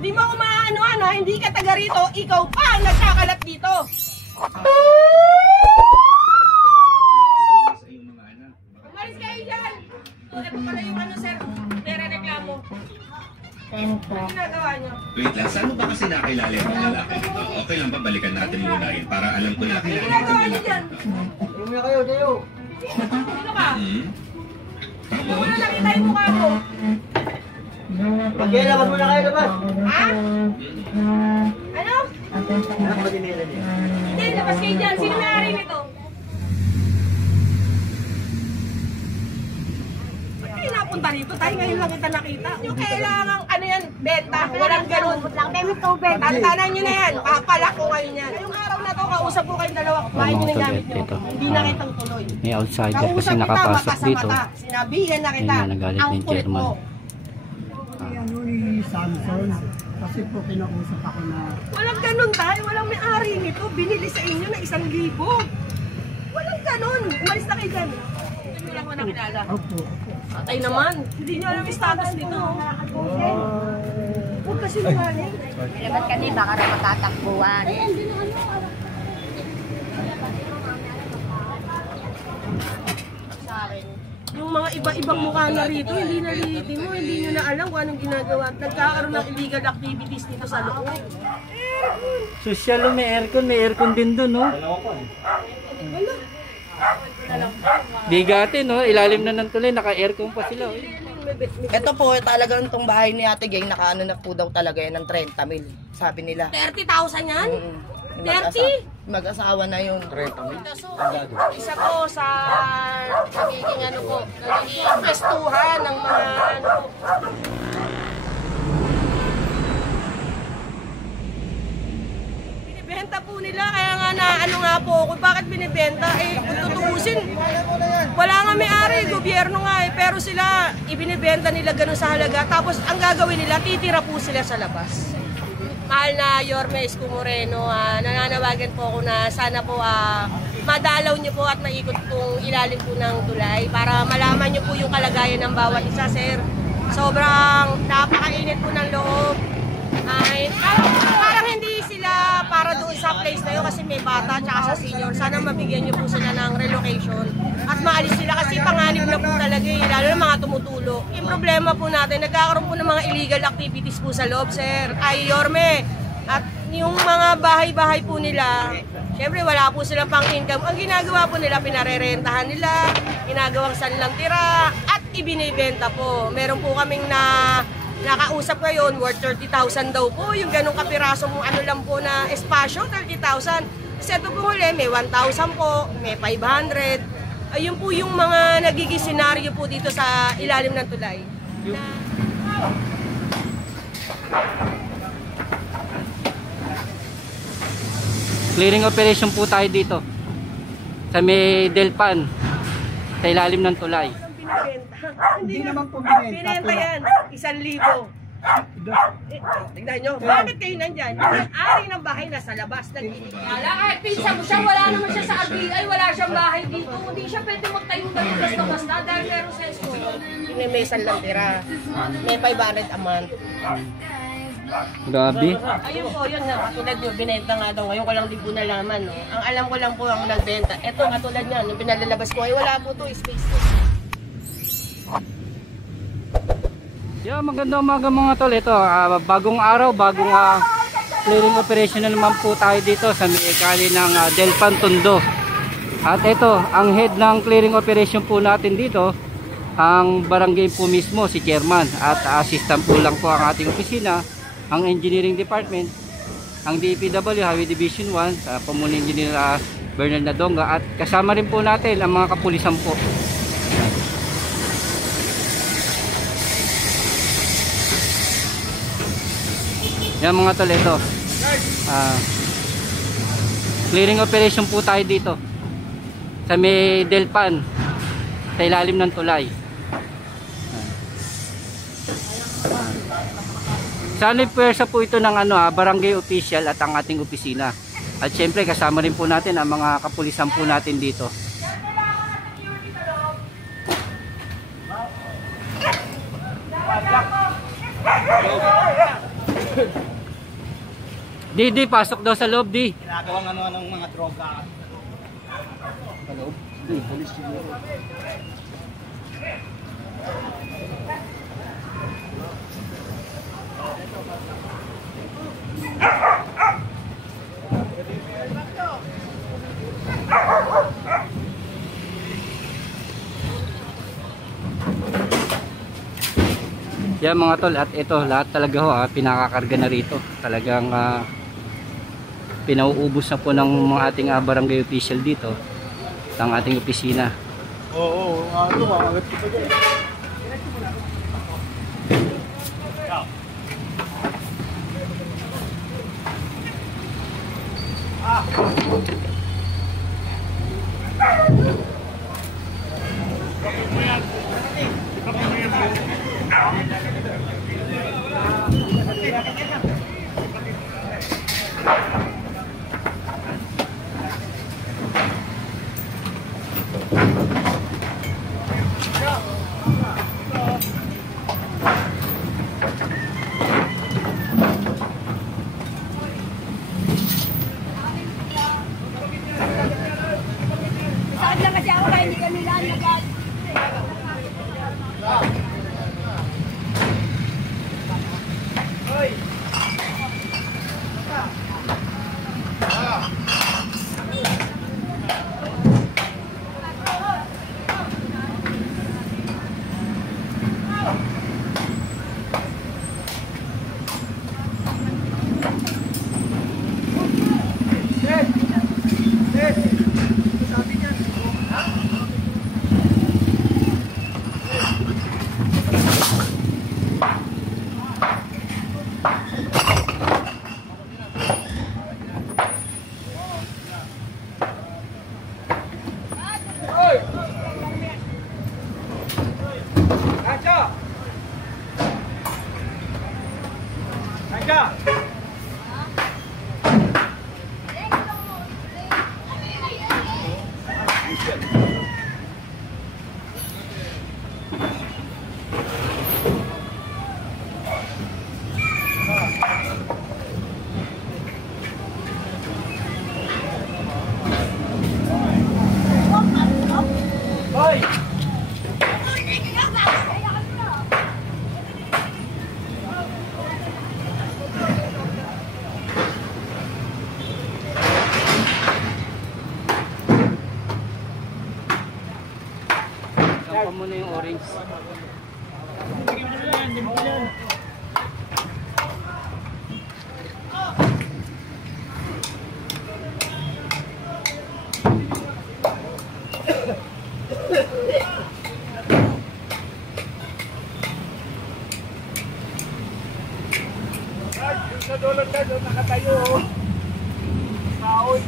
Di mo ako maano-ano, hindi ka taga rito, ikaw pa ang nagkakalat dito. Umalis kayo dyan. Ito pala yung ano, sir, pera reklamo. Ano ginagawa nyo? Wait lang, saan mo ba kasi nakilala yung lalaki ito? Okay lang ba balikan natin muna yun para alam ko nakilala yung Ginagawa nyo lalaki dyan? ito? Tingnan na kayo, Deo. Sino ka? Ako? Wala nakita yung mukha mo. Magkailangan mo na kayo labas. Ha? Ano? Anak mo din nila niya. Hindi, labas kayo dyan. Sino may-ari nito? Ba't kayo napunta rito? Tayo ngayon lang kita nakita. Yung kailangang ano yan, benta. Walang ganun. Tantanan nyo na yan. Papalak ko ngayon yan. Ngayong araw na to, kausap ko kayong dalawa. Kumain nyo ng gamit nyo. Hindi na kitang tuloy. May outsider kasi Kausap kita, nakapasok mata sa dito. mata. Sinabihan na kita. Yun na, nagalit Ang yung kulit chairman. mo. Ano ni Samson? Kasi po kinausap ako na Walang ganun tayo. Walang may-ari nito. Binili sa inyo na 1,000. Walang ganun. Umalis na kayo dyan. Hindi lang ko nakilala. opo. Patay naman. Hindi nyo alam yung status nito. Huwag kasi lumaling. Dapat kani baka raw matatakbuhan. Sa akin. Yung mga iba-ibang mukha na rito, hindi na rito mo, hindi nyo na alam kung anong ginagawa. Nagkakaroon ng illegal activities dito sa loob. Social, may aircon din doon, no? Bigatin, no? Ilalim na ng tulay, naka-aircon pa sila. Ito po, talagang itong bahay ni Ate Gay, nakaano na po daw talaga yan ng 30 mil, sabi nila. 30,000 yan? 30? Mag-asawa na yung 30 mil. Isa po sa nagiging ano po, nagiging pestuhan ng mga ano po. Binibenta po nila, kaya nga na ano nga po, kung bakit binibenta, eh kung tutuusin, wala nga may-ari, gobyerno nga eh, pero sila ibinibenta nila ganun sa halaga, tapos ang gagawin nila, titira po sila sa labas. Mahal na Yorme Isko Moreno, nananawagan po ako na sana po madalaw niyo po at maikot pong ilalim po ng tulay para malaman niyo po yung kalagayan ng bawat isa, sir. Sobrang napakainit po ng loob. Ay, parang hindi sila para doon sa place na yun kasi may bata at sa senior. Sana mabigyan niyo po sila ng relocation at maalis sila kasi panganib na po talaga eh, lalo na mga tumutulo. Yung problema po natin, nagkakaroon po ng mga illegal activities po sa loob, sir. Ay, Yorme. At yung mga bahay-bahay po nila, syempre wala po silang pang-income. Ang ginagawa po nila, pinarerentahan nila, ginagawang sanlang tira, at ibinibenta po. Meron po kaming nakausap ngayon, worth 30,000 daw po. Yung ganong kapiraso mong ano lang po na espasyo, 30,000. Kasi ito po huli, may 1,000 po, may 500. Ayun po yung mga nagiging senaryo po dito sa ilalim ng tulay. Clearing operation po tayo dito. Sa may Delpan. Sa ilalim ng tulay. Hindi naman po binenta. Binenta yan, 1,000. Tignan nyo, bakit kayo nandyan? Yung may-ari ng bahay nasa labas, nag-iigala. Kahit pinsa mo siya, wala naman siya sa RBI, wala siyang bahay dito. Hindi siya pwede magtayo ganun basta-basta dahil meron sa school. May sanlang tira, may 500 a month. Grabe. Ayun po, yun nga, katulad nyo, binenta nga daw. Ngayon ko lang din po nalaman, no? Ang alam ko lang po ang nagbenta. Ito, katulad nyo, nung pinalalabas ko, ay wala po to, space. Yeah, magandang umaga mga tol. Ito, bagong araw, bagong clearing operation na naman po tayo dito sa may ekali ng Delpan Tondo. At ito, ang head ng clearing operation po natin dito, ang barangay po mismo, si chairman. At assistant po lang po ang ating opisina, ang engineering department, ang DPW, Highway Division 1, Pamuling Engineer Bernard Nadonga. At kasama rin po natin ang mga kapulisan po. Yan mga tol, ito. Clearing operation po tayo dito. Sa may Delpan. Sa ilalim ng tulay. Sanay pwersa po ito ng barangay official at ang ating opisina. At syempre kasama rin po natin ang mga kapulisan po natin dito. Di, pasok daw sa loob, di. Ginagawang ano ng mga droga. Sa loob? Hindi, polis siguro. Yan mga tol, at ito lahat talaga ho, pinakakarga na rito. Talagang pinauubos na po ng mga ating barangay official dito ng ating opisina. Oo, ano ba? Agad ko pa dyan. Saan lang kasi ako kaya hindi kami lalagay. Sampa mo na yung orange. Sa dulo ka doon nakatayo. Kaoy.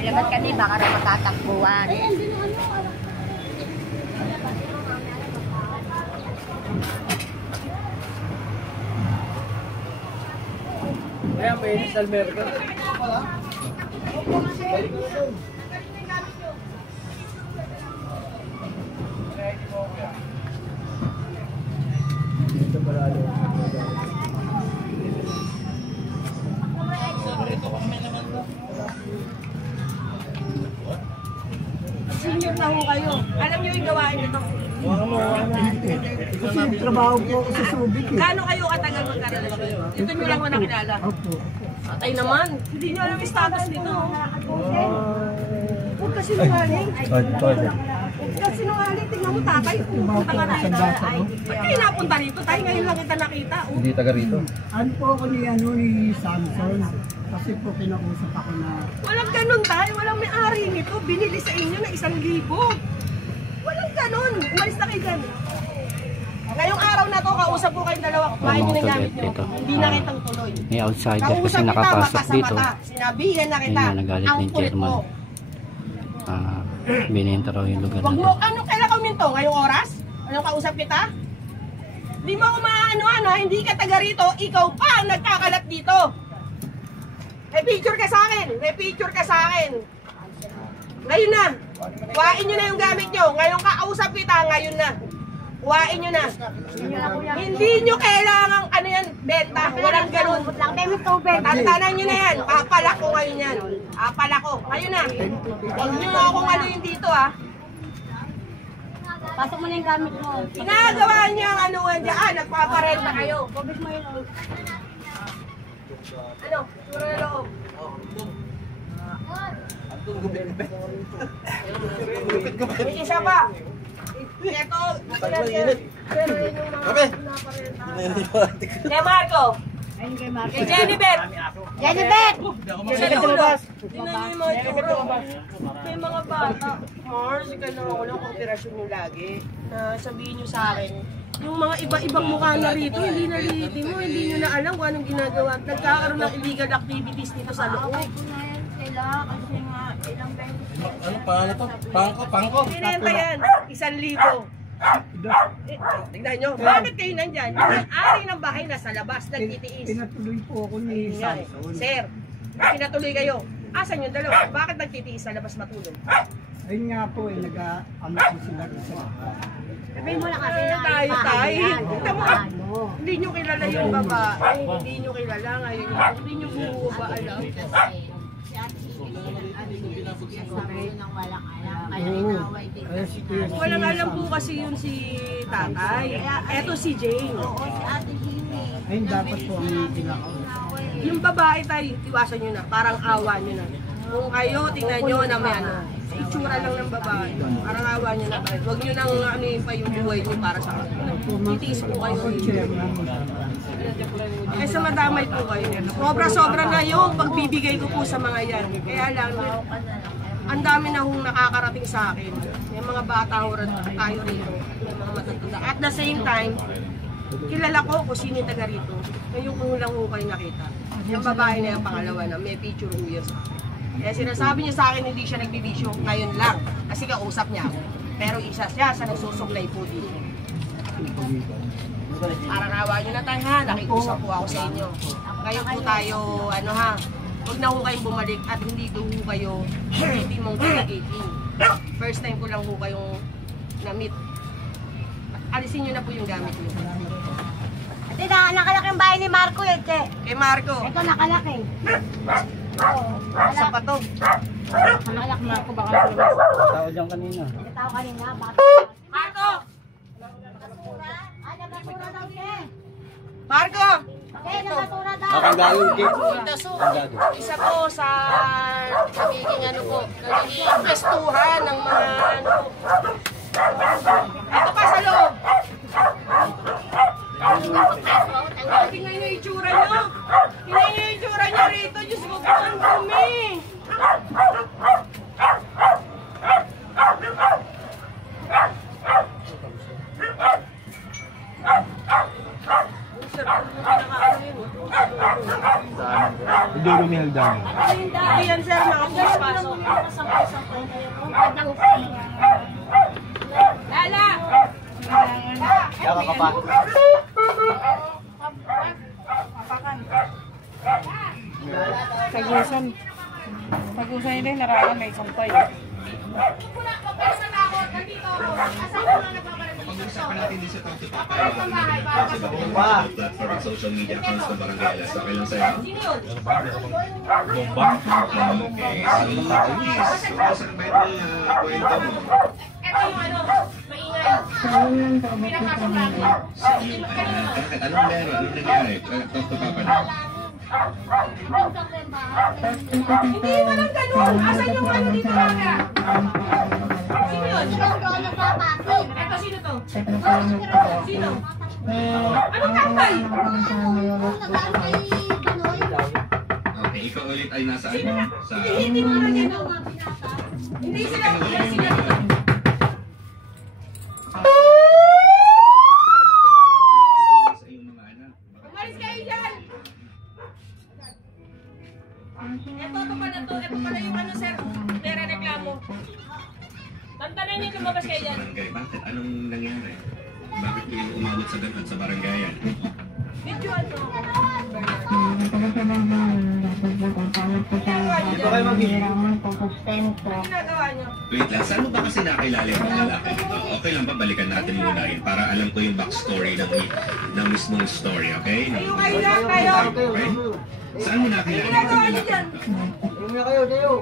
Malabat ka ni, baka rin matatakbuhan. Kaya may salmer ka. Senior na ho kayo. Alam niyo yung gawain nito. Kasi trabaho po ako sa Subic eh. Gaano kayo katagal magkarelasyon? Ito niyo lang nakilala. Opo. Patay naman. Hindi niyo alam yung status nito. Huwag ka sinungaling. Huwag ka sinungaling. Tingnan mo tatay. Pupunta ka rito. Ba't kayo napunta rito? Tayo ngayon lang kita nakita. Hindi taga rito. Ano po ako ni Samson? Kasi po kinausap ako na Walang ganun tayo. Walang may-ari nito. Binili sa inyo na 1,000. Walang ganun. Umalis na kayo dyan. Ngayong araw na to, kausap ko kayong dalawa. Kumain nyo na yung gamit nyo. Ito. Hindi na kitang tuloy. May outsider kasi Kausap kita, nakapasok mata sa dito. mata. Sinabihan na kita. Ayun na, nagalit Ang ni kulit Chairman. mo. Binenta raw yung lugar Wag na mo, to. anong kailan ka minto? Ngayong oras? Anong kausap kita? Hindi mo ako maano-ano, hindi ka taga rito, ikaw pa ang nagkakalat dito. May picture ka sa akin, may picture ka sa akin. Ngayon na, kuhain nyo na yung gamit nyo. Ngayon kausap kita, ngayon na. Kuhain nyo na. Hindi nyo kailangang ano yan, benta. Walang ganun. Tantanan nyo na yan. Papalak ko ngayon yan. Papalak ko. Ngayon na. Huwag nyo nga akong ano yun dito ah. Pasok mo na yung gamit mo. Ginagawa nyo ang anuan dyan. Nagpaparenta kayo. Bobis mo yun. Ano? Sura na loob. May isa pa. Ito, pero yun yung mga pinaparenta. Kay Marco. Kay Jennifer. Jennifer! Sa dulo. Tingnan niyo yung mga itsura. May mga bata. Mars, ka na walang operasyon nyo lagi. Na sabihin nyo sa akin, yung mga iba-ibang mukha na rito, hindi na mo, hindi nyo na alam kung anong ginagawa. Nagkakaroon ng illegal activities dito sa loob. Sila kasi nga ilang beses. Ano pangalan to? Pangko. Pinenta yan, 1,000. Tignan nyo, bakit kayo nandyan? Yung may-ari ng bahay na sa labas, nagtitiis. Pinatuloy po ako ni Samson. Sir, pinatuloy kayo. Asan yung dalawa? Bakit nagtitiis sa labas matulog? Ayun nga po, nag-ano po sila isa. Sabihin mo lang kasi na Tayo. Tignan mo, ano. hindi nyo kilala yung babae. Hindi nyo kilala ngayon. Hindi nyo po ba alam? Si Ate Sibili, sabi nang walang alam. Kaya Oo. inaway din. Kaya si Kuya Walang alam po kasi yun si tatay. Eto si Jane. Oo, si Ate Jimmy. ayun dapat po ang pinakausap. Yung babae tayo, iwasan nyo na. Parang awa nyo na. Kung kayo, tingnan nyo na may ano. Itsura lang ng babae. Parang awa nyo na tayo. Huwag nyo nang ano yun pa yung buhay nyo para sa kanila. Titiis po kayo. Chairman, Kaysa madamay po kayo. Sobra-sobra na yung pagbibigay ko po sa mga yan. Kaya lang, ang dami na hong nakakarating sa akin. Yung mga bata ho tayo rito. Yung mga matatanda. At the same time, kilala ko kung sino yung taga rito. Ngayon ko lang ho kayo nakita. Yung babae na yung pangalawa na may picture ho yun sa akin. Kaya sinasabi niya sa akin hindi siya nagbibisyo. Ngayon lang. Kasi kausap niya ako. Pero isa siya sa nagsusuklay po dito. Parang awa nyo na tayo ha. Nakikusap po ako sa inyo. Ngayon po tayo, ano ha. Huwag na ho kayong bumalik at hindi ko ho kayo mong delegating. First time ko lang ho kayong na-meet. Alisin nyo na po yung gamit nyo. Ate, nakalaki yung bahay ni Marco eh, te. Kay Marco, Ito nakalaki. isa pa to. Nakalaki Marco baka Tao dyan kanina. tao kanina. Marco! Ay, nabasura daw te. Marco! Te, nabasura daw. Nakagaling kay. Isa po sa nagiging ano po, nagiging pestuhan ng mga ano po. Ito pa sa loob. Tingnan niyo yung itsura niyo. Tingnan niyo yung itsura niyo rito. Diyos ko po, ang dumi. Iduro ni Haldang. Ayan sir, mga pumasok. Lala! Kaya ka pa. Tagusan nila yung narangan may sampay. Pag-uusapan natin din sa Tawti Papay. Sa bagong platform at social media accounts ng Barangay Alas. Okay lang sa'yo? Bomba. Okay. So, saan ba yung kwento mo? Ito yung ano, maingay. Pinapasok natin. Bakit? Anong meron? Anong nangyari? Talk to Papa na. Hindi mo lang ganun. Asan yung ano dito mga? Sino yun? Ito, sino to? Sino? Anong tatay? Okay, ikaw ulit ay nasa Sino? ano? Sa... Hindi mo lang ganun. Hindi sila dito. Ito pala yung ano, sir. Nire-reklamo. Tantanan niyo lumabas kayo dyan. Barangay, bakit? Anong nangyari? Bakit kayo umabot sa ganun sa barangayan? Video ano? Dito kayo mag-issue. Ginagawa niyo? Wait lang, saan mo ba kasi nakilala yung lalaki dito? Okay lang ba balikan natin muna yun para alam ko yung backstory ng mismong story, okay? Kayo lang, kayo. Okay? Saan mo nakilala yung Ginagawa niyo lalaki? dyan? Ayun na kayo, Dayo.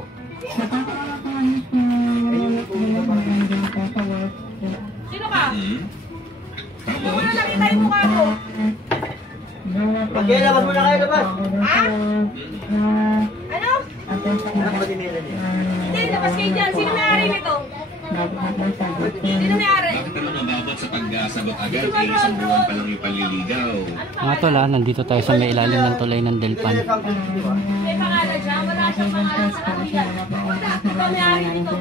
Sino ka? Tapos? Ano nakita yung mukha mo? Okay, labas muna kayo, labas. Ha? Ano? Anak ba dinila niya? Hindi, labas kayo dyan. Sino may-ari nito? Sino may-ari? Bakit naman umabot sa pagsagot agad? Eh, isang buwan pa lang yung paliligaw. Mga tol, nandito tayo sa may ilalim ng tulay ng Delpan. May pangalan siya? Wala siyang pangalan sa kanila. Wala. Ito may-ari nito.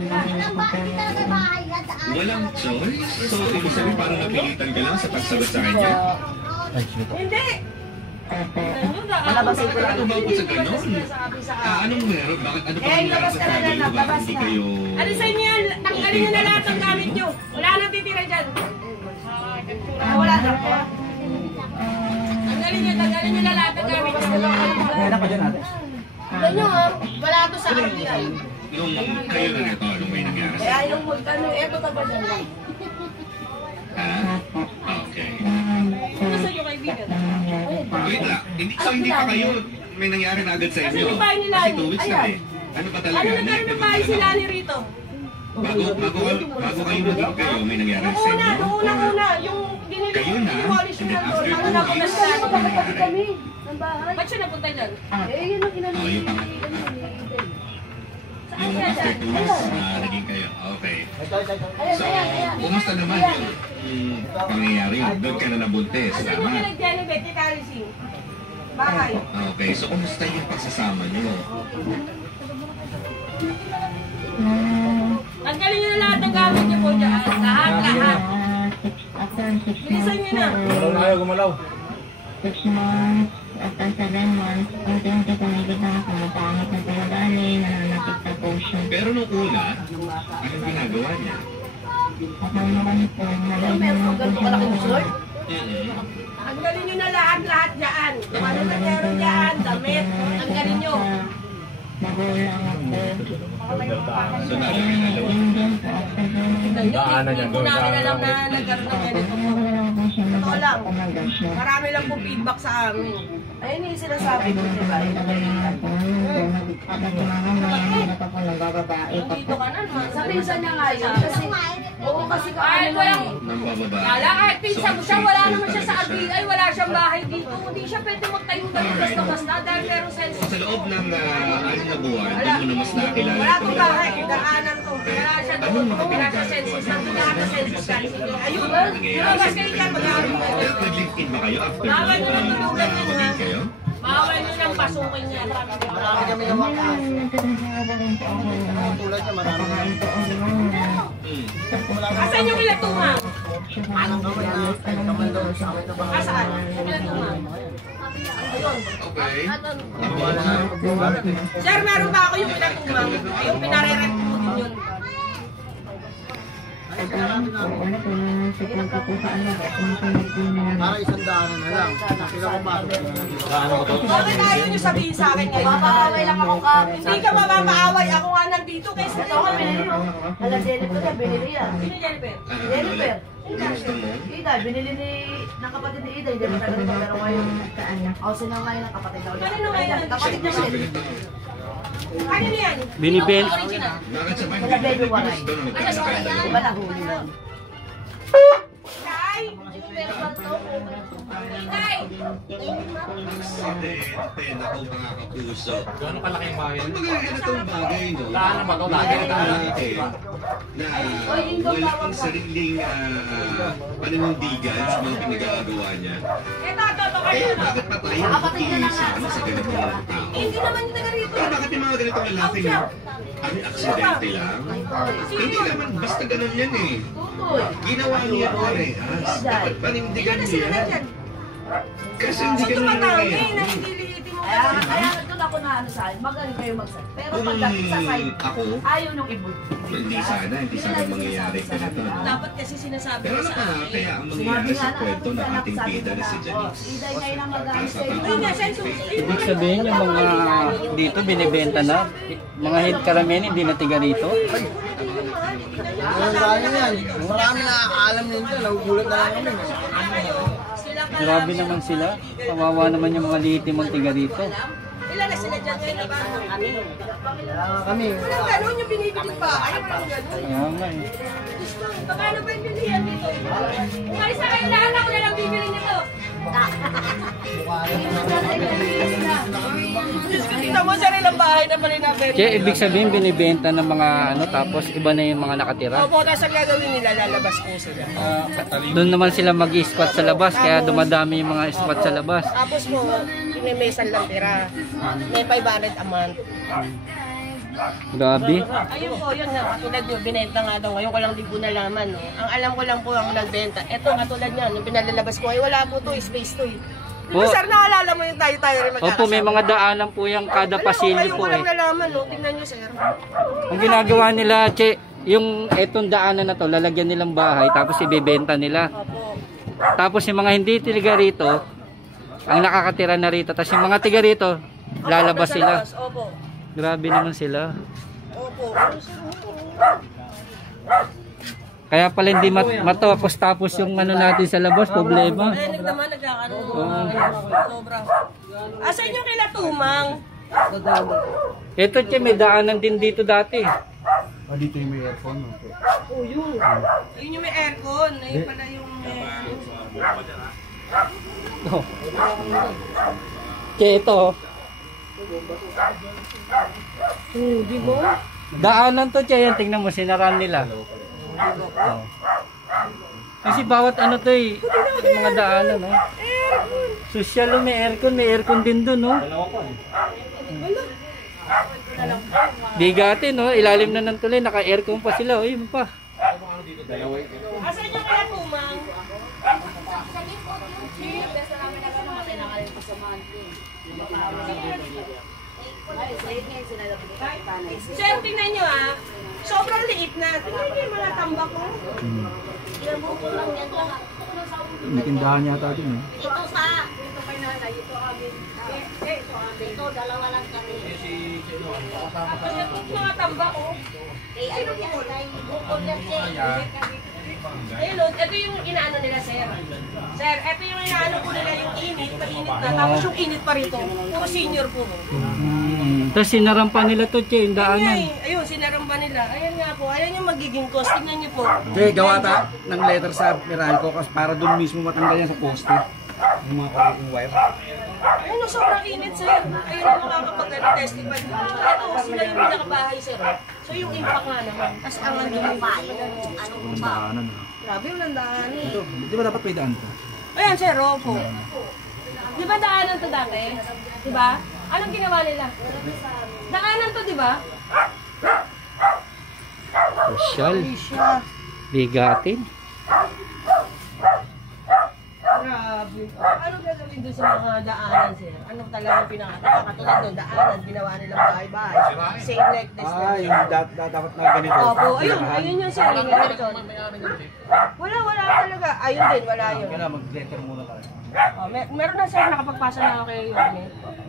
Walang choice? So, ibig sabihin parang napilitan ka lang sa pagsagot sa kanya? Hindi. Bakit ka umabot sa ganon? Anong meron? Bakit ano pa nangyari sa family mo? Bakit hindi kayo... Ano sa inyo yan? Tanggalin nyo na lahat ng gamit nyo. Wala nang titira dyan. Wala na po. Tanggalin nyo na lahat ng gamit nyo. Anak ko dyan natin. Tignan nyo ha, wala to sa RBI. Nung kayo na nito, nung may nangyari Kaya sa yung multano, eto taba dyan lang. Ha? Okay. Ano sa inyo kaibigan? Wait lang. So, hindi pa kayo may nangyari na agad sa inyo? Kasi yung bahay nila, Kasi 2 weeks na ayan. eh. Ano pa talaga? Ano nagkaroon ng bahay sila ni Rito? Bago kayo maging kayo, may nangyari sa inyo? Nung una, yung Kayo na? demolish yung And then nandun. after Ano 2 na po weeks, na ano nangyari? Ba't siya napunta dyan? Oh, yung after 2 weeks na naging kayo. Okay. So, kumusta naman yung pangyayari yun? Doon ka na nabuntis, Ano mo tama? pinag-Jenebet ni Carising? Bahay. Okay, so kumusta yung pagsasama nyo? Tanggalin nyo na lahat ng gamit niyo po dyan. Lahat. Bilisan nyo na. Gumalaw na kayo, gumalaw. 6 months, after 7 months, unti-unti ko nakikita na kumapangit na pag-ugali, nananakit na po siya. Pero nung una, anong ginagawa niya? At nung naman po, nalagyan na po siya ng Tanggalin nyo na lahat dyan. Kung ano na meron dyan, damit. Tanggalin nyo. magulang ako. So, nagawin na lang. Hindi po namin alam na nagkaroon ng ganito po. Totoo lang. Marami lang po feedback sa amin. Ayun yung sinasabi ko, di ba? Dito ka na, naman. Sa pinsan niya nga yun. Kasi, oo, kasi kahit walang... Nang bababa. Kala kahit pinsan mo siya, wala naman siya sa RBI, wala siyang bahay dito. Hindi siya pwede magtayo ng basta-basta dahil meron sense. Sa loob ng 6 na buwan, doon mo na mas nakilala Wala itong pong bahay, daanan to. Wala siya doon, wala siya census. Nandun lahat ng census guys. Ayun, lumabas kayo dyan, mag-aaral kayo. Nag-live-in ba kayo after Bawal nyo nang tulungan nyo maging na. kayo? Bawal nyo nang pasukin niya. Marami kami na wakas. Tulad niya, marami kami. Asan yung ilatungan? Asaan? Ilatungan. Okay. Sir, meron ba ako yung ilatungan? Yung pinare-rent mo din yun. Para 100 na lang. Sila ko pa. Bakit ayaw nyo sabihin sa akin ngayon? Mapapaaway lang ako ka. Hindi ka mapapaaway. Ako nga nandito. Kaysa ito ka binili mo. Alam, Jennifer na, binili yan. Sino Jennifer? Jennifer. Gusto mo? Ida, binili ng kapatid ni Ida. Hindi mo tagal ito, pero ngayon, ako sila ngayon ng kapatid na ulit. Kanino ngayon? Kapatid niya Sabi ulit. nito, Kanino yan? Binibel. Sino original? bakit sa mga Sa baby waray. gusto nung nagkakakala? Iba na huli lang. Tay! Tay! Aksidente, ako mga kapuso. Gano'ng kalaki yung bahay? Ang maganda itong bagay, no? Saan ba ito? Lagi na tayo. Na walang sariling paninindigan sa mga pinagagawa niya. Ito, Eh, bakit pa tayo nakikiisa sa ganitong tao? hindi naman yung taga rito. Pero bakit yung mga ganitong lalaki na ano, aksidente lang? Hindi naman basta ganun yan eh. Ginawa niya parehas. Dapat panindigan niya. Kasi hindi Sa ganun tumatawag nangyayari. na hindi lilitin mo. Kaya ito na ako na. ano sa akin, magaling kayo magsabi. Pero pagdating sa side, Ako, ayaw nung ibulto. hindi sana mangyayari ganito. no? Dapat kasi sinasabi Pero ko sa akin. kaya ang mangyayari sa kwento ng ating bida na si Janice. Iday kayo na mag-ano sa inyo. Ayun nga, senso. Ibig sabihin yung mga dito binibenta na, mga hit karamihan hindi na tiga rito. Marami na alam nyo dyan, nagugulat na lang kami. Grabe naman sila. Kawawa naman yung mga lihitimong tiga rito. Ilan na sila dyan ngayon na ba? Kami. Walang gano'n yung binibigit pa. Ayaw mo lang gano'n. Kaya nga eh. Paano ba yung bilihan dito? Umalis na kayo lahat, ako na lang bibili nito. Tingnan mo, sarilang bahay na pala na very. Kaya ibig sabihin binibenta ng mga ano tapos iba na yung mga nakatira. Opo, tapos ang gagawin nila, lalabas po sila. Doon naman sila mag-squat sa labas kaya dumadami yung mga squat sa labas. Tapos po, pinimesan lang tira. May 500 a month. Grabe. Ayun po, yun nga, katulad nyo, binenta nga daw. Ngayon ko lang din po nalaman, no? Ang alam ko lang po ang nagbenta. Ito, katulad niya, nung pinalalabas ko, ay wala po to, space to eh. Di ba, Po. sir, naalala mo yung tayo-tayo rin magkakasama? Opo, may mga daanan po yung kada pasilyo Ngayon po ko lang eh. nalaman, no? Tingnan nyo, sir. Ang ginagawa nila, che, yung etong daanan na to, lalagyan nilang bahay tapos ibebenta nila. Opo. Tapos yung mga hindi tiga rito, ang nakakatira na rito. Tapos yung mga tiga rito, lalabas sila. Opo. Grabe naman sila. Opo. Kaya pala hindi matapos-tapos yung ano natin sa labas, problema. Ay, naman nagkakaroon. Sobra. Asan yung kila Tumang? Ito, che, may daanan din dito dati. Dito yung may earphone. Oh, yun. Yun yung may aircon. Ayun pala yung Oh. Che, ito. di mo? Daanan to, che, yan. Tingnan mo, sinaran nila. Oh. Kasi bawat ano to eh, yung mga daanan, no? Social, may aircon din dun, no? Bigatin, no? Ilalim na ng tulay, naka-aircon pa sila, oy, pa. Asan yung kila Tumang? Sir, tingnan nyo ah. Sobrang liit na. Tingnan nyo yung mga tambak ko. May tindahan yata din eh. Yung mga tambak ko. Ayun, ito yung inaano nila, sir. Sir, ito yung inaano po nila yung init, mainit na. Tapos yung init pa rito. Puro senior po. Tapos sinaran pa nila to, che, yung daanan. Ayun, sinaramba nila. Ayan nga po, ayan yung magiging cost. Tingnan nyo po. Okay, gawa ta ng letter sa Meralco kasi para doon mismo matanggal yan sa poste. Yung mga connecting wire. Ayun, sobrang init, sir. Ayun ang makakapag-testify. Ito, sila yung pinakabahay, sir. So yung impact nga naman. Tapos ang ano yung Daanan. grabe yung landaan eh. Ito, di ba dapat may daan to? Ayan, sir, opo. Di ba daanan to dati? Di ba? Anong ginawa nila? Daanan to, di ba? Social. Bigatin. Grabe. Anong gagawin doon sa mga daanan, sir? Anong talagang pinakatulad doon? Daanan, ginawa nilang bahay-bahay. Same like this. Yung dapat na ganito. Opo, ayun yung sir. Yung ganito. Wala talaga. Ayun din, wala yun. Kaya mag-letter muna tayo. Oh, meron na sir, nakapagpasa na ako kay Yorme.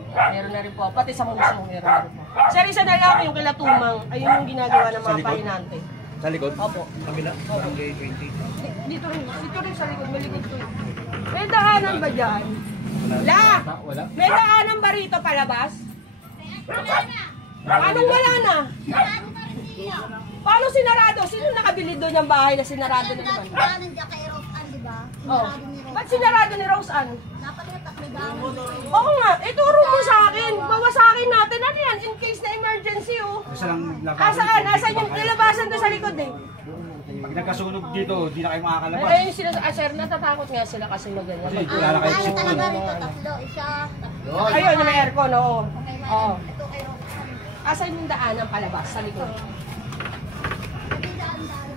Meron na rin po. Pati sa museo, meron na rin po. Sir, isa na lang yung kila Tumang. Ayun yung ginagawa ng mga pahinante. Sa likod? Opo. Kabila? Barangay 20. Dito rin sa likod, malikod ko yun. May daanan ba dyan? La! May daanan ba rito palabas? Anong wala na? Paano sinarado? Sino nakabili doon ng bahay na sinarado na naman? Oh. Ba't sinarado ni Rose Ann? Oo nga, ituro mo sa akin. Bawasakin natin. Ano yan? In case na emergency, oh. Asaan? Nasaan yung nilabasan doon sa likod eh? Pag nagkasunog dito, di na kayo makakalabas. Ayun sila, sir, natatakot nga sila kasi mag-ganyan. Kasi wala na kayo exit doon. Ayun, yung aircon, oo. Oo. Asan yung daanan palabas sa likod?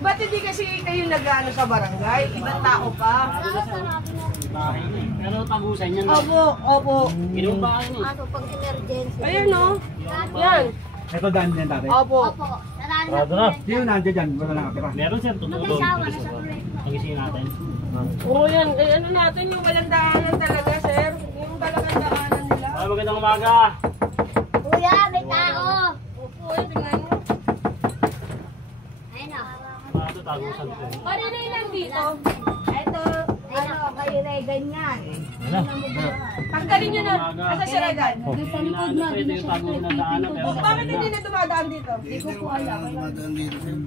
Ba't hindi kasi kayo nag-ano sa barangay? Ibang tao pa. bahay na eh. Pero tagusan niyan. Opo. Ginawang bahay na eh. Ato, pag emergency. Ayun no. Yan. Ito daan yan tatay. Opo. Opo, sarado na. Sino nandiyan dyan? Wala lang kapira. Meron sir, totoo. Mag-asawa na sa tuloy. Pagising natin. Oo yan. Eh, ano natin yung walang daanan talaga, sir. Yung talagang daanan nila. Ay, magandang umaga. Kuya, may tao. Opo, eh, tingnan nyo. Ayun o. Ito tagusan ko. Parinay lang dito. Ito, ano, kayo Regan yan. Tanggalin nyo na. Asa si Regan? Sa likod na, di na siya Bakit hindi na dumadaan dito? Hindi ko po alam.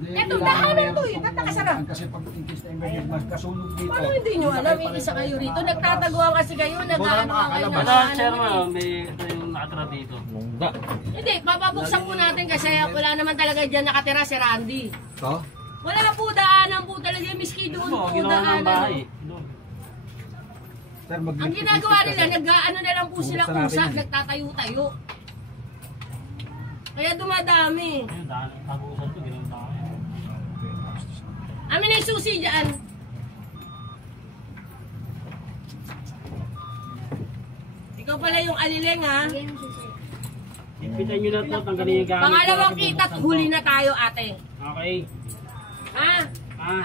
Etong daanan to eh. Ba't nakasara? Kasi pag inkis na emergency, mas kasunog dito. Paano hindi nyo alam? May isa kayo rito. Nagtataguan kasi kayo. Nag-ano kayo. Ano, chairman, may ito yung nakatira dito. Hindi, papabuksan po natin kasi wala naman talaga dyan nakatira si Randy. Ito? Wala po daanan po talaga. Miski doon po Ginawa ng daanan. bahay. Sir, Ang ginagawa nila, nag-ano na lang po sila kusa, nagtatayo-tayo. Kaya dumadami. Ayun, tagusan ko, ginawang bahay. Amin na yung susi dyan. Ikaw pala yung alileng ha. Ipitan nyo na ito, tanggalin yung gamit. Pangalawang kita, huli na tayo ate. Okay. Ha?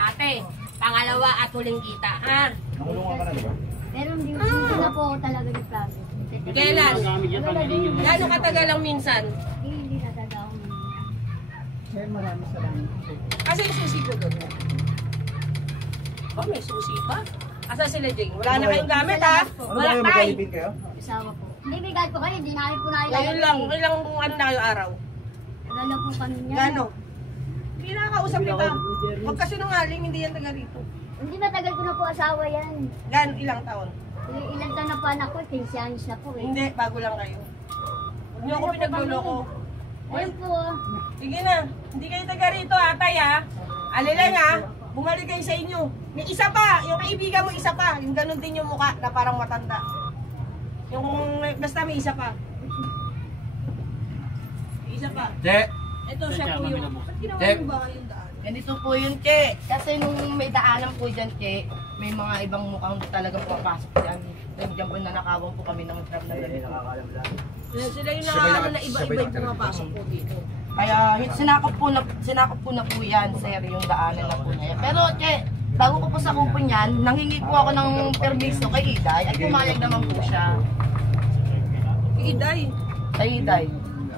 Ate, pangalawa at huling kita ha. Nakulungan ka na, di ba? Pero hindi na po talaga ni Plano. Kailan? Yung gamit yan, tanggalin nyo. Gano'ng katagal lang minsan? Hindi na talaga. Sir, maraming salamat. Kasi yung susi ko doon. Oh, may susi pa? Asa sila, Jing? Wala na kayong gamit, ha? Wala tayo. kayo? Isawa po. Hindi, may guide po kayo. Hindi namin po nakilala. Ngayon lang, ilang ano na kayo araw? Nagala po kami niya. Gano? Hindi nakakausap kita. Huwag kasi nungaling, hindi yan taga rito. Hindi, matagal ko na po asawa yan. Gano, ilang taon? Ilang taon na po anak ko, 15 anos na po eh. Hindi, bago lang kayo. Huwag niyo ako pinagluloko. Ayun po. Sige na, hindi kayo taga rito, atay ha. Alilang ha, bumalik kayo sa inyo. May isa pa, yung kaibigan mo isa pa. Yung ganun din yung mukha na parang matanda. Yung, basta may isa pa. May isa pa. Che! Ito siya po yung, ba't ginawa Check. yung ba yung daan? Ganito po yun, Che. Kasi nung may daanan po dyan, Che, may mga ibang mukhang talagang pumapasok dyan. Diyan po nanakawan po kami ng tram na ganito. Sila yung nakakano na iba-iba yung pumapasok po dito. Kaya sinakop po na po yan, sir, yung daanan na po na yan. Pero, Che, bago ko po sa kupo niyan, nanghingi po ako ng permiso kay Iday at pumayag naman po siya. Iday. Kay Iday.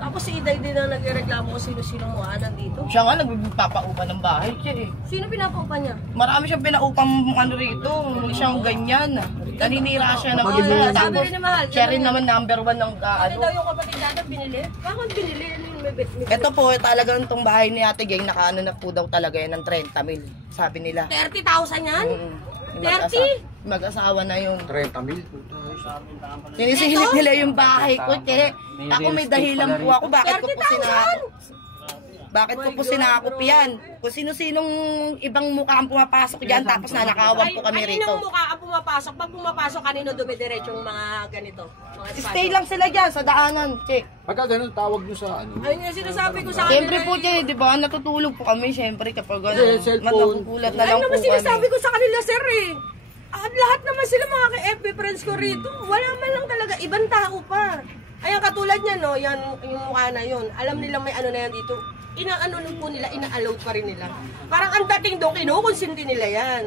Tapos si Iday din ang nagreklamo kung sino-sino mo dito. Siya nga nagpapaupa ng bahay, Che. Sino pinapaupa niya? Marami siyang pinaupang ano rito, hindi siyang ganyan. Naninira siya ng Sabi iba. Tapos, rin na mahal. siya rin naman number 1 ng Ano daw yung kapatid natin binili? Bakit binili? Ano yung may Ito po, talagang itong bahay ni Ate Geng, nakaano na po daw talaga yan ng 30 mil, sabi nila. 30,000 yan? 30? Mag-asawa na yung 30,000. sinisingit nila yung bahay ko, Che. Ako may dahilan po ako, bakit ko po sinakop? Bakit ko po sinakop yan? Kung sino-sinong ibang mukha ang pumapasok dyan, tapos nanakawan po kami rito. Ay, mukha ang pumapasok? Pag pumapasok, kanino dumidiretso yung mga ganito? Mga Stay lang sila dyan sa daanan, Che. Pagka ganun, tawag nyo sa ano? Ayun yung sinasabi ko sa kanila. Siyempre po, Che, di ba? Natutulog po kami, siyempre, kapag ano, cellphone. nagugulat na Ay, lang po naman kami. sinasabi ko sa kanila, sir eh. At lahat naman sila mga ka-FB friends ko rito. Wala man lang talaga, ibang tao pa. Ayan, katulad niya, no? Yan, yung mukha na yun. Alam nila may ano na yan dito. Inaano nun po nila, ina-allow pa rin nila. Parang ang dating doon, kinukonsinti nila yan.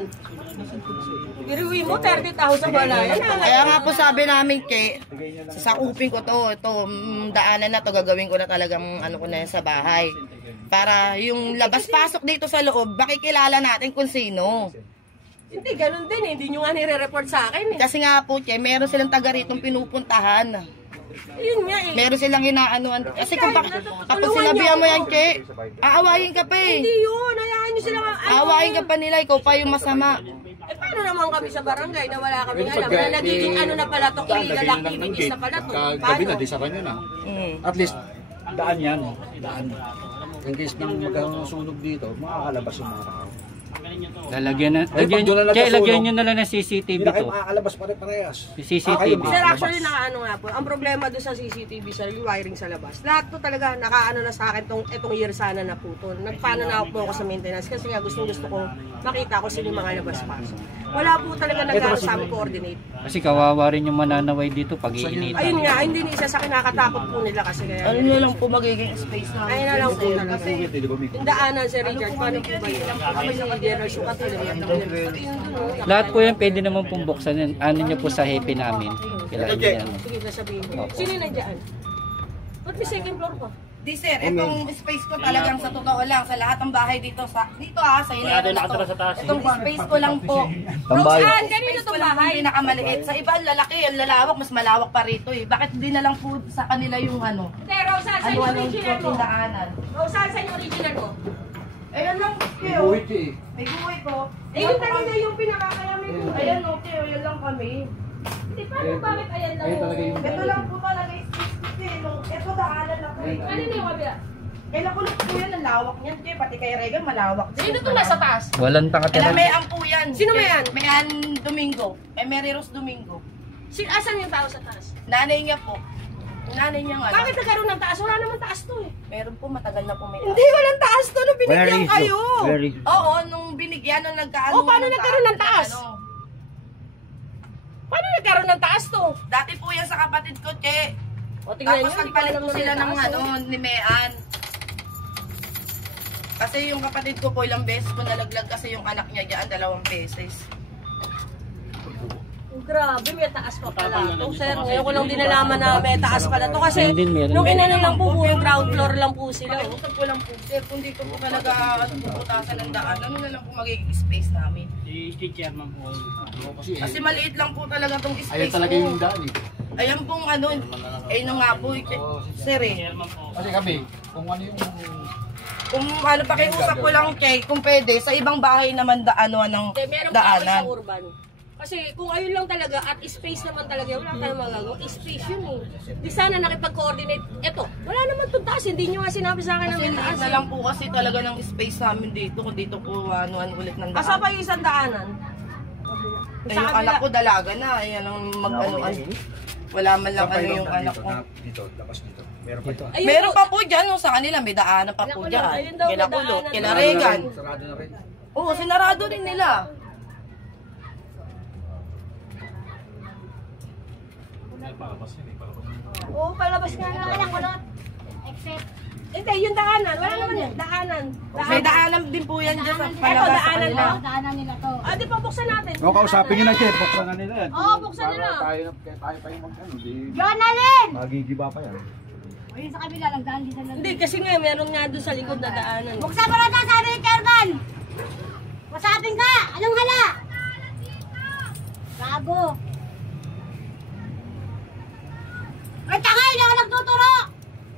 Iruwi mo, 30,000 wala yan. Kaya nga po sabi namin, Che, sasakupin ko to, daanan na to, gagawin ko na talagang ano ko na yan sa bahay. Para yung labas-pasok dito sa loob, makikilala natin kung sino. Hindi, ganun din eh. Hindi nyo nga nire-report sa akin eh. Kasi nga po, Che, meron silang taga ritong pinupuntahan. Yun nga eh. Meron silang hinaanuan. Kasi kung kapag sinabihan mo yan, Che, aawayin ka pa eh. Hindi yun. Hayaan nyo sila Aawayin ka pa nila, ikaw pa yung masama. Eh paano naman kami sa barangay na wala kami alam na nagiging ano na pala to, illegal activities na pala to. Gabi na, di sara nyo na. Mm. At least, daan yan. Daan. In case nang magkasunog dito, makakalabas yung mga tao. Lagyan doon na kaya lagyan nagkasulong. nyo na lang ng CCTV Hindi na kayo to. makakalabas pa rin parehas. CCTV. Sir, actually nakaano nga po. Ang problema doon sa CCTV, sir, yung wiring sa labas. Lahat to talaga nakaano na sa akin itong year sana na po to. Nagpaano na po ako sa maintenance kasi nga gusto kong makita ko sino yung mga labas-pasok. Wala po talaga nag-ano sa amin coordinate. Kasi kawawa rin yung mananaway dito pag iinitan. Ayun nga, hindi ni isa sa kinakatakot po nila kasi kaya. Ano na lang po magiging space namin. Ayun na lang po talaga. Yung daanan, Sir Richard, paano po ba yun? Kami si General Sukat, Lahat po yan pwede naman pong buksan. Ano nyo po sa happy namin. Kailangan nyo yan. sige, sasabihin ko. Sino yung nandiyan? Ba't may second floor pa? Di sir, itong space ko talagang sa totoo lang, sa lahat ng bahay dito, sa inyo na to. Itong space ko lang po. Roxanne, ganito Space ko itong lang po bahay. pinakamaliit. Sa iba, ang lalaki, ang lalawak, mas malawak pa rito eh. Bakit di na lang po sa kanila yung ano? Hindi, Roxanne, saan yung original mo? Tindaanan. Roxanne, saan yung original mo? Ayun lang, Keo. May guhit po. Eh, yung kanina yung pinakakaya may buhay. Ayan o, Keo, yun lang kami. Hindi, paano bakit ayan lang? Ito lang po talaga yung space ko. Ito daanan lang po. Kanina yung kabila? Eh, nakulot po yan, ang lawak niyan. Kaya pati kay Regan, malawak. Sino to nasa taas? Walang takatira. May ampo yan. Sino may yan? May an Domingo. Mary Rose Domingo. Asan yung tao sa taas? Nanay niya po. Nanay niya nga. Bakit nagkaroon ng taas? Wala naman taas to eh. Meron po, matagal na po may Hindi, walang taas to nung binigyan kayo. Oo, nung binigyan, nung nagkaano. Oh, paano nagkaroon ng taas? Ano? Paano nagkaroon ng taas to? Dati po yan sa kapatid ko, Che. O, tingnan Tapos nyo, nagpalit po sila ng ano, ni Mean. Kasi yung kapatid ko po ilang beses po nalaglag kasi yung anak niya dyan 2 beses. Grabe, may taas pa pala to, sir. Ngayon ko lang din nalaman na may taas pala to kasi Meron din, meron nung din. inano lang po, puro ground floor lang po sila. Pakiusap ko lang po, sir, kung dito po talaga puputasan ng daan, ano na lang po magiging space namin. Kasi maliit lang po talaga tong space Ayan talaga po. yung daan eh. Ayan pong ano, ayun nga po, sir eh. Kasi kami, kung ano yung... Kung ano, pakiusap ko lang, Che, kung pwede, sa ibang bahay naman daanan ng Hindi, meron pa ako sa daanan. urban. Kasi kung ayun lang talaga at space naman talaga, wala tayong magagawa. Space yun eh. Di sana nakipag-coordinate. Eto, wala naman itong taas. Hindi nyo nga sinabi sa akin ng Kasi may taas. na lang po kasi talaga ng space namin dito, kung dito po ano ulit ng daan. Asa pa yung isang daanan? Ay, yung anak ko dalaga na, ayan ang mag-ano. Wala man lang ano yung anak ko. Dito, labas dito. Meron pa ito. Ayun Meron po. pa po dyan, no, sa kanila, may daanan pa po Ayun dyan. daw, may Kila Kulot, daanan. kila Regan. Sarado na rin. Oo, sinarado rin nila. Oo, palabas nga na. Walang kulot. Except. Hindi, yung daanan. Wala naman yan. Daanan. May daanan din po yan dyan sa Eto, palabas sa daanan kanila. na. Daanan nila to. Ah, di pa buksan natin. O, kausapin nyo na, Che. Buksan na nila yan. Oo, buksan nila. Tayo pa yung mag-ano. Jonalyn! Magigiba pa yan. Ayun sa kabila, nagdaan din sa Hindi, kasi nga, meron nga doon sa likod na daanan. Buksan mo na ito, sabi ni Chairman. Masabing ka, anong hala? Gago. Ay, tangay, hindi ako nagtuturo.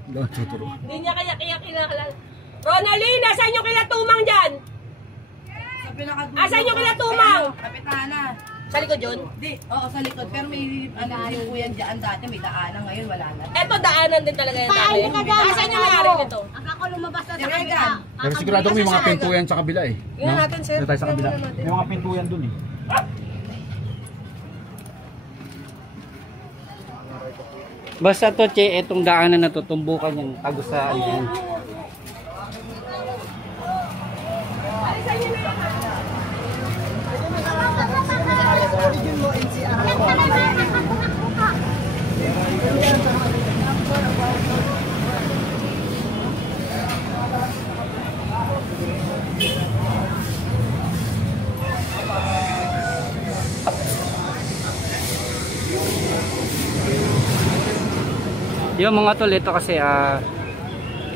Hindi niya kaya kinakilala. Ronaldine, asan yung kilatumang dyan? Sa pinakadulo. Asan yung kilatumang? Kapitana. Sa likod yun? Di, oo, sa likod. Pero may ano din po yan dyan dati. May daanan ngayon, wala na. Eto, daanan din talaga yan dati. Paano ka dyan? Asan yung nangyari nito? Ang ako lumabas na sa Regan. kabila. Pero sigurado ko may mga pinto yan sa kabila eh. Tingnan natin, sir. Dito tayo sa kabila. Tingnan natin. May mga pinto yan dun eh. Basta to, Che, itong daanan na to, tumbukan yung tagusaan yan. Yung mga tol, ito kasi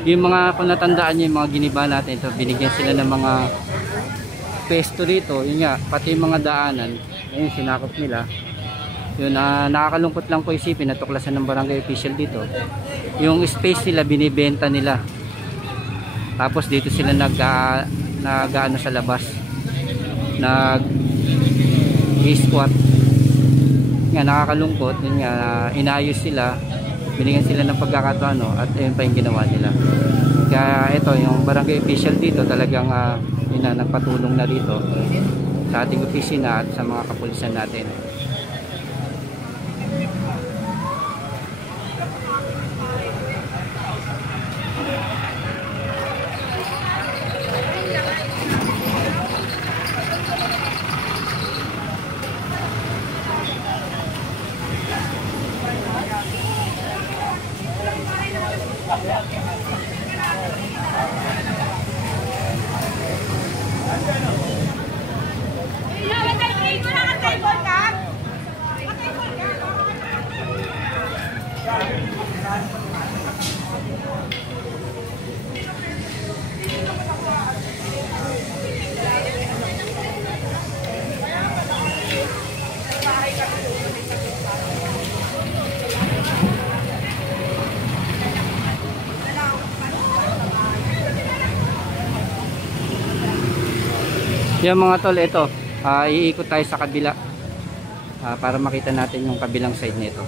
yung mga kung natandaan nyo yung mga giniba natin ito, binigyan sila ng mga pesto dito, yun nga, pati yung mga daanan, ayun, sinakop nila. Yun, nakakalungkot lang po isipin, natuklasan ng barangay official dito. Yung space nila, binibenta nila. Tapos dito sila nag-ano sa labas, nag-squat. Nga, nakakalungkot, yun nga, inayos sila, binigyan sila ng pagkakataon at ayun pa yung ginawa nila. Kaya ito, yung barangay official dito talagang yun na nagpatulong na dito sa ating opisina at sa mga kapulisan natin. Yung mga tol, ito iikot tayo sa kabila para makita natin yung kabilang side nito.